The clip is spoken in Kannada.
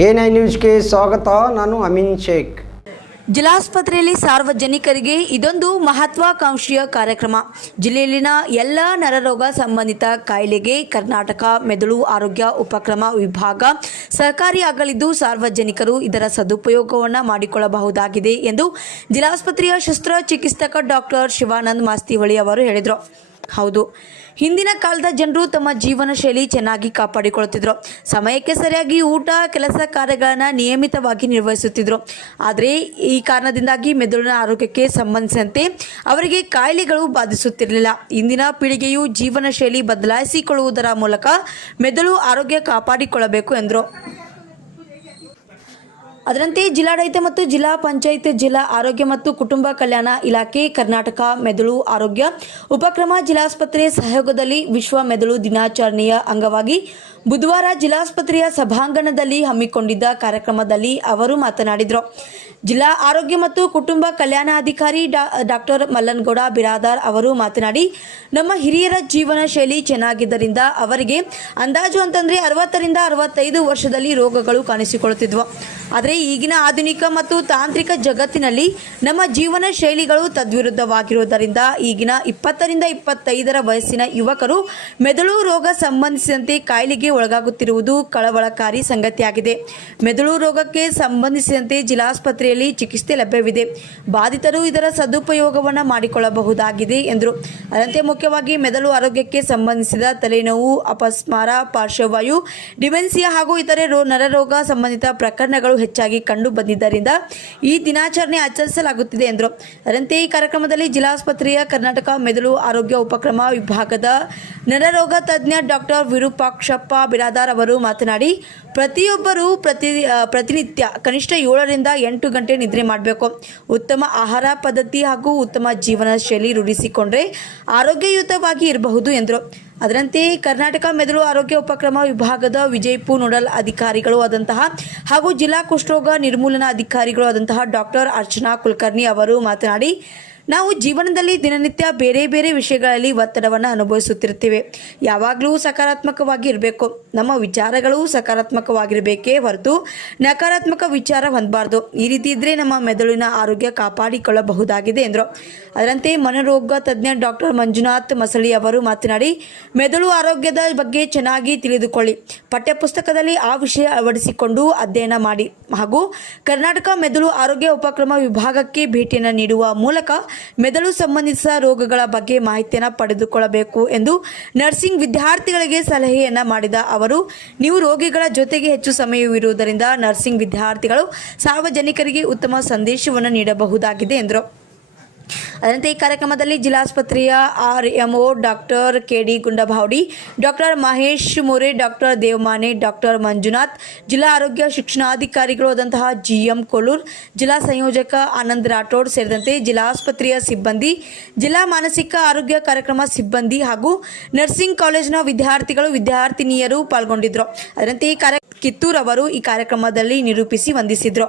A9 ನ್ಯೂಸ್ಗೆ ಸ್ವಾಗತ. ನಾನು ಅಮೀನ್ ಶೇಖ್. ಜಿಲ್ಲಾಸ್ಪತ್ರೆಯಲ್ಲಿ ಸಾರ್ವಜನಿಕರಿಗೆ ಇದೊಂದು ಮಹತ್ವಾಕಾಂಕ್ಷೆಯ ಕಾರ್ಯಕ್ರಮ. ಜಿಲ್ಲೆಯಲ್ಲಿನ ಎಲ್ಲ ನರರೋಗ ಸಂಬಂಧಿತ ಕಾಯಿಲೆಗೆ ಕರ್ನಾಟಕ ಮೆದುಳು ಆರೋಗ್ಯ ಉಪಕ್ರಮ ವಿಭಾಗ ಸಹಕಾರಿಯಾಗಲಿದ್ದು ಸಾರ್ವಜನಿಕರು ಇದರ ಸದುಪಯೋಗವನ್ನು ಮಾಡಿಕೊಳ್ಳಬಹುದಾಗಿದೆ ಎಂದು ಜಿಲ್ಲಾಸ್ಪತ್ರೆಯ ಶಸ್ತ್ರಚಿಕಿತ್ಸಕ ಡಾಕ್ಟರ್ ಶಿವಾನಂದ ಮಾಸ್ತಿಹೊಳಿ ಅವರು ಹೇಳಿದರು. ಹೌದು, ಹಿಂದಿನ ಕಾಲದ ಜನರು ತಮ್ಮ ಜೀವನ ಶೈಲಿ ಚೆನ್ನಾಗಿ ಕಾಪಾಡಿಕೊಳ್ಳುತ್ತಿದ್ದರು. ಸಮಯಕ್ಕೆ ಸರಿಯಾಗಿ ಊಟ, ಕೆಲಸ ಕಾರ್ಯಗಳನ್ನು ನಿಯಮಿತವಾಗಿ ನಿರ್ವಹಿಸುತ್ತಿದ್ದರು. ಆದರೆ ಈ ಕಾರಣದಿಂದಾಗಿ ಮೆದುಳಿನ ಆರೋಗ್ಯಕ್ಕೆ ಸಂಬಂಧಿಸಿದಂತೆ ಅವರಿಗೆ ಕಾಯಿಲೆಗಳು ಬಾಧಿಸುತ್ತಿರಲಿಲ್ಲ. ಇಂದಿನ ಪೀಳಿಗೆಯು ಜೀವನ ಶೈಲಿ ಬದಲಾಯಿಸಿಕೊಳ್ಳುವುದರ ಮೂಲಕ ಮೆದುಳು ಆರೋಗ್ಯ ಕಾಪಾಡಿಕೊಳ್ಳಬೇಕು ಎಂದರು. ಅದರಂತೆ ಜಿಲ್ಲಾಡಳಿತ ಮತ್ತು ಜಿಲ್ಲಾ ಪಂಚಾಯತ್, ಜಿಲ್ಲಾ ಆರೋಗ್ಯ ಮತ್ತು ಕುಟುಂಬ ಕಲ್ಯಾಣ ಇಲಾಖೆ, ಕರ್ನಾಟಕ ಮೆದುಳು ಆರೋಗ್ಯ ಉಪಕ್ರಮ ಜಿಲ್ಲಾಸ್ಪತ್ರೆ ಸಹಯೋಗದಲ್ಲಿ ವಿಶ್ವ ಮೆದುಳು ದಿನಾಚರಣೆಯ ಅಂಗವಾಗಿ ಬುಧವಾರ ಜಿಲ್ಲಾಸ್ಪತ್ರೆಯ ಸಭಾಂಗಣದಲ್ಲಿ ಹಮ್ಮಿಕೊಂಡಿದ್ದ ಕಾರ್ಯಕ್ರಮದಲ್ಲಿ ಅವರು ಮಾತನಾಡಿದರು. ಜಿಲ್ಲಾ ಆರೋಗ್ಯ ಮತ್ತು ಕುಟುಂಬ ಕಲ್ಯಾಣಾಧಿಕಾರಿ ಡಾಕ್ಟರ್ ಮಲ್ಲನಗೌಡ ಬಿರಾದಾರ್ ಅವರು ಮಾತನಾಡಿ, ನಮ್ಮ ಹಿರಿಯರ ಜೀವನ ಶೈಲಿ ಚೆನ್ನಾಗಿದ್ದರಿಂದ ಅವರಿಗೆ ಅಂದಾಜು ಅಂತಂದರೆ 60ರಿಂದ 65 ವರ್ಷದಲ್ಲಿ ರೋಗಗಳು ಕಾಣಿಸಿಕೊಳ್ಳುತ್ತಿದ್ವು. ಆದರೆ ಈಗಿನ ಆಧುನಿಕ ಮತ್ತು ತಾಂತ್ರಿಕ ಜಗತ್ತಿನಲ್ಲಿ ನಮ್ಮ ಜೀವನ ಶೈಲಿಗಳು ತದ್ವಿರುದ್ಧವಾಗಿರುವುದರಿಂದ ಈಗಿನ 20ರಿಂದ 25 ವಯಸ್ಸಿನ ಯುವಕರು ಮೆದುಳು ರೋಗ ಸಂಬಂಧಿಸಿದಂತೆ ಕಾಯಿಲೆಗೆ ಒಳಗಾಗುತ್ತಿರುವುದು ಕಳವಳಕಾರಿ ಸಂಗತಿಯಾಗಿದೆ. ಮೆದುಳು ರೋಗಕ್ಕೆ ಸಂಬಂಧಿಸಿದಂತೆ ಜಿಲ್ಲಾಸ್ಪತ್ರೆಯಲ್ಲಿ ಚಿಕಿತ್ಸೆ ಲಭ್ಯವಿದೆ. ಬಾಧಿತರು ಇದರ ಸದುಪಯೋಗವನ್ನು ಮಾಡಿಕೊಳ್ಳಬಹುದಾಗಿದೆ ಎಂದರು. ಅದರಂತೆ ಮುಖ್ಯವಾಗಿ ಮೆದುಳು ಆರೋಗ್ಯಕ್ಕೆ ಸಂಬಂಧಿಸಿದ ತಲೆನೋವು, ಅಪಸ್ಮಾರ, ಪಾರ್ಶ್ವವಾಯು, ಡಿಮೆನ್ಸಿಯಾ ಹಾಗೂ ಇತರೆ ನರರೋಗ ಸಂಬಂಧಿತ ಪ್ರಕರಣಗಳು ಹೆಚ್ಚಾಗಿ ಕಂಡು ಬಂದಿದ್ದರಿಂದ ಈ ದಿನಾಚರಣೆ ಆಚರಿಸಲಾಗುತ್ತಿದೆ ಎಂದರು. ಅದರಂತೆ ಈ ಕಾರ್ಯಕ್ರಮದಲ್ಲಿ ಜಿಲ್ಲಾಸ್ಪತ್ರೆಯ ಕರ್ನಾಟಕ ಮೆದುಳು ಆರೋಗ್ಯ ಉಪಕ್ರಮ ವಿಭಾಗದ ನರರೋಗ ತಜ್ಞ ಡಾಕ್ಟರ್ ವಿರೂಪಾಕ್ಷಪ್ಪ ಬಿರಾದಾರ್ ಅವರು ಮಾತನಾಡಿ, ಪ್ರತಿಯೊಬ್ಬರೂ ಪ್ರತಿನಿತ್ಯ ಕನಿಷ್ಠ 7ರಿಂದ 8 ಗಂಟೆ ನಿದ್ರೆ ಮಾಡಬೇಕು. ಉತ್ತಮ ಆಹಾರ ಪದ್ಧತಿ ಹಾಗೂ ಉತ್ತಮ ಜೀವನ ಶೈಲಿ ರೂಢಿಸಿಕೊಂಡ್ರೆ ಆರೋಗ್ಯಯುತವಾಗಿ ಇರಬಹುದು ಎಂದರು. ಅದರಂತೆ ಕರ್ನಾಟಕ ಮೆದುಳು ಆರೋಗ್ಯ ಉಪಕ್ರಮ ವಿಭಾಗದ ವಿಜಯಪುರ ನೋಡಲ್ ಅಧಿಕಾರಿಗಳು ಆದಂತಹ ಹಾಗೂ ಜಿಲ್ಲಾ ಕುಷ್ಠರೋಗ ನಿರ್ಮೂಲನಾ ಅಧಿಕಾರಿಗಳು ಆದಂತಹ ಡಾಕ್ಟರ್ ಅರ್ಚನಾ ಕುಲಕರ್ಣಿ ಅವರು ಮಾತನಾಡಿ, ನಾವು ಜೀವನದಲ್ಲಿ ದಿನನಿತ್ಯ ಬೇರೆ ಬೇರೆ ವಿಷಯಗಳಲ್ಲಿ ಒತ್ತಡವನ್ನು ಅನುಭವಿಸುತ್ತಿರುತ್ತೇವೆ. ಯಾವಾಗಲೂ ಸಕಾರಾತ್ಮಕವಾಗಿ ಇರಬೇಕು. ನಮ್ಮ ವಿಚಾರಗಳು ಸಕಾರಾತ್ಮಕವಾಗಿರಬೇಕೇ ಹೊರತು ನಕಾರಾತ್ಮಕ ವಿಚಾರ ಹೊಂದಬಾರ್ದು. ಈ ರೀತಿ ಇದ್ದರೆ ನಮ್ಮ ಮೆದುಳಿನ ಆರೋಗ್ಯ ಕಾಪಾಡಿಕೊಳ್ಳಬಹುದಾಗಿದೆ ಎಂದರು. ಅದರಂತೆ ಮನೋರೋಗ ತಜ್ಞ ಡಾಕ್ಟರ್ ಮಂಜುನಾಥ್ ಮಸಳಿ ಅವರು ಮಾತನಾಡಿ, ಮೆದುಳು ಆರೋಗ್ಯದ ಬಗ್ಗೆ ಚೆನ್ನಾಗಿ ತಿಳಿದುಕೊಳ್ಳಿ. ಪಠ್ಯಪುಸ್ತಕದಲ್ಲಿ ಆ ವಿಷಯ ಅಳವಡಿಸಿಕೊಂಡು ಅಧ್ಯಯನ ಮಾಡಿ ಹಾಗೂ ಕರ್ನಾಟಕ ಮೆದುಳು ಆರೋಗ್ಯ ಉಪಕ್ರಮ ವಿಭಾಗಕ್ಕೆ ಭೇಟಿಯನ್ನು ನೀಡುವ ಮೂಲಕ ಮೆದುಳು ಸಂಬಂಧಿಸಿದ ರೋಗಗಳ ಬಗ್ಗೆ ಮಾಹಿತಿಯನ್ನು ಪಡೆದುಕೊಳ್ಳಬೇಕು ಎಂದು ನರ್ಸಿಂಗ್ ವಿದ್ಯಾರ್ಥಿಗಳಿಗೆ ಸಲಹೆಯನ್ನ ಮಾಡಿದ ಅವರು, ನೀವು ರೋಗಿಗಳ ಜೊತೆಗೆ ಹೆಚ್ಚು ಸಮಯವಿರುವುದರಿಂದ ನರ್ಸಿಂಗ್ ವಿದ್ಯಾರ್ಥಿಗಳು ಸಾರ್ವಜನಿಕರಿಗೆ ಉತ್ತಮ ಸಂದೇಶವನ್ನು ನೀಡಬಹುದಾಗಿದೆ ಎಂದರು. ಅದರಂತೆ ಈ ಕಾರ್ಯಕ್ರಮದಲ್ಲಿ ಜಿಲ್ಲಾಸ್ಪತ್ರೆಯ RMO doctor KD Gundabhavadi, doctor Mahesh More, doctor Devamane, doctor Manjunath, ಜಿಲ್ಲಾ ಆರೋಗ್ಯ ಶಿಕ್ಷಣಾಧಿಕಾರಿಗಳು ಆದಂತಹ GM ಕೋಲೂರ್, ಜಿಲ್ಲಾ ಸಂಯೋಜಕ ಆನಂದ್ ರಾಠೋಡ್ ಸೇರಿದಂತೆ ಜಿಲ್ಲಾಸ್ಪತ್ರೆಯ ಸಿಬ್ಬಂದಿ, ಜಿಲ್ಲಾ ಮಾನಸಿಕ ಆರೋಗ್ಯ ಕಾರ್ಯಕ್ರಮ ಸಿಬ್ಬಂದಿ ಹಾಗೂ ನರ್ಸಿಂಗ್ ಕಾಲೇಜಿನ ವಿದ್ಯಾರ್ಥಿಗಳು, ವಿದ್ಯಾರ್ಥಿನಿಯರು ಪಾಲ್ಗೊಂಡಿದ್ದರು. ಅದರಂತೆ ಕಿತ್ತೂರ್ ಅವರು ಈ ಕಾರ್ಯಕ್ರಮದಲ್ಲಿ ನಿರೂಪಿಸಿ ವಂದಿಸಿದರು.